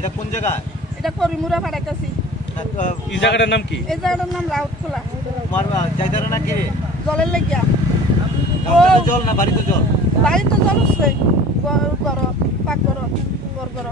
এটা কোন জায়গা? এটা করিমুরা পাড়াইতাছি। এই জায়গাটার নাম কি? এই জায়গাটার নাম লাউতখোলা। তোমার জায়গাটা নাকি জলের লাগিয়া জল না বাড়িতে জল? বাড়িতে জল উঠছে, ঘর পাক ঘর ঘর ঘর